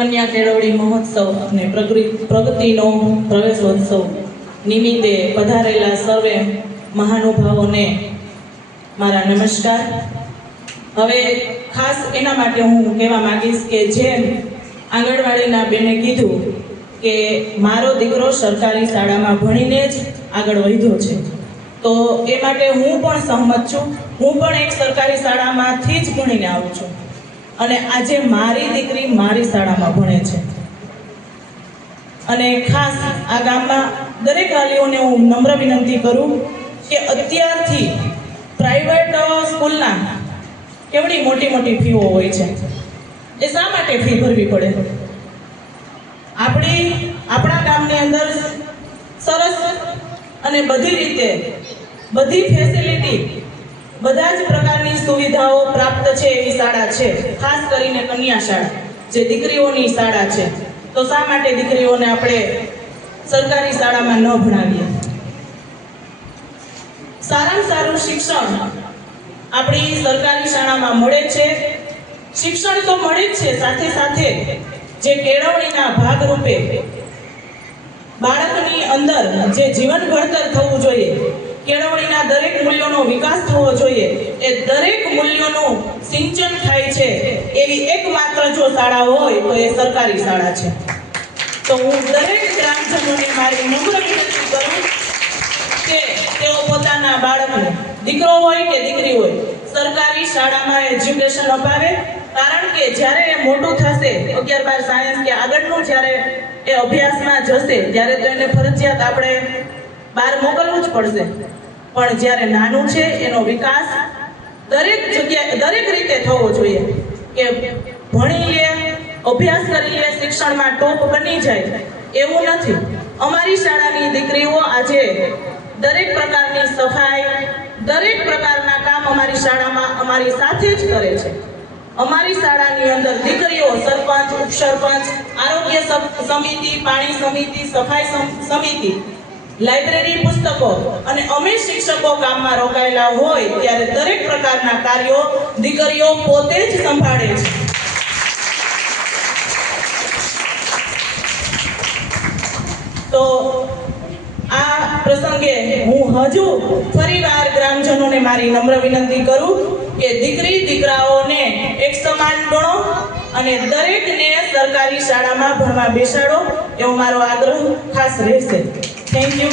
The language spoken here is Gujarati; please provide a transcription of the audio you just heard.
કન્યા કેળવણી મહોત્સવ અને પ્રગતિનો પ્રવેશોત્સવ નિમિત્તે પધારેલા સર્વે મહાનુભાવોને મારા નમસ્કાર। હવે ખાસ એના માટે હું કહેવા માંગીશ કે જેમ આંગણવાડીના બેને કીધું કે મારો દીકરો સરકારી શાળામાં ભણીને જ આગળ વધ્યો છે, તો એ માટે હું પણ સહમત છું। હું પણ એક સરકારી શાળામાંથી જ ભણીને આવું છું અને આજે મારી દીકરી મારી શાળામાં ભણે છે। અને ખાસ આ ગામમાં દરેક વાલીઓને હું નમ્ર વિનંતી કરું કે અત્યારથી પ્રાઇવેટ સ્કૂલના કેવડી મોટી મોટી ફીઓ હોય છે, એ શા માટે ફી ભરવી પડે? આપણા ગામની અંદર સરસ અને બધી રીતે બધી ફેસિલિટી, બધા જ પ્રકારની સુવિધાઓ પ્રાપ્ત છે એવી શાળા છે, ખાસ કરીને કન્યા શાળા જે દીકરીઓની શાળા છે। તો શા માટે દીકરીઓને આપણે સરકારી શાળામાં ન ભણાવીએ? સારામાં સારું શિક્ષણ આપણી સરકારી શાળામાં મળે છે। શિક્ષણ તો મળે જ છે, સાથે સાથે જે કેળવણીના ભાગરૂપે બાળકની અંદર જે જીવન ઘડતર થવું જોઈએ, કેળવણીના દરેક મૂલ્યોનો વિકાસ થવો જોઈએ, એ દરેક મૂલ્યોનું સિંચન થાય છે એવી એકમાત્ર જો શાળા હોય તો એ સરકારી શાળા છે। તો હું દરેક ગ્રામજનોને મારી નમ્ર વિનંતી કરું કે તેઓ પોતાના બાળકને, દીકરો હોય કે દીકરી હોય, સરકારી શાળામાં એજ્યુકેશન અપાવે। કારણ કે જ્યારે એ મોટું થશે, 11-12 સાયન્સ કે આગળનું જ્યારે એ અભ્યાસમાં જશે ત્યારે તો એને ફરજિયાત આપણે બહાર મોકલવું જ પડશે, પણ જ્યારે નાનું છે એનો વિકાસ દરેક જગ્યાએ દરેક રીતે થવો જોઈએ કે ભણી લે, અભ્યાસ કરી લે, શિક્ષણમાં ટોપ બની જાય એવું નથી। અમારી શાળાની દીકરીઓ આજે દરેક પ્રકારની સફાઈ, દરેક પ્રકારના કામ અમારી શાળામાં અમારી સાથે જ કરે છે। અમારી શાળાની અંદર દીકરીઓ સરપંચ, ઉપસરપંચ, આરોગ્ય સમિતિ, પાણી સમિતિ, સફાઈ સમિતિ, લાઇબ્રેરી, પુસ્તકો અને અમે શિક્ષકો કામમાં રોકાયેલા હોય ત્યારે દરેક પ્રકારના કાર્યો દીકરીઓ પોતે જ સંભાળે છે। તો આ પ્રસંગે હું હજુ ફરીવાર ગ્રામજનોને મારી નમ્ર વિનંતી કરું કે દીકરી દીકરાઓને એક સમાન ગણો અને દરેકને સરકારી શાળામાં ભણવા બેસાડો, એવો મારો આગ્રહ ખાસ રહેશે। Thank you.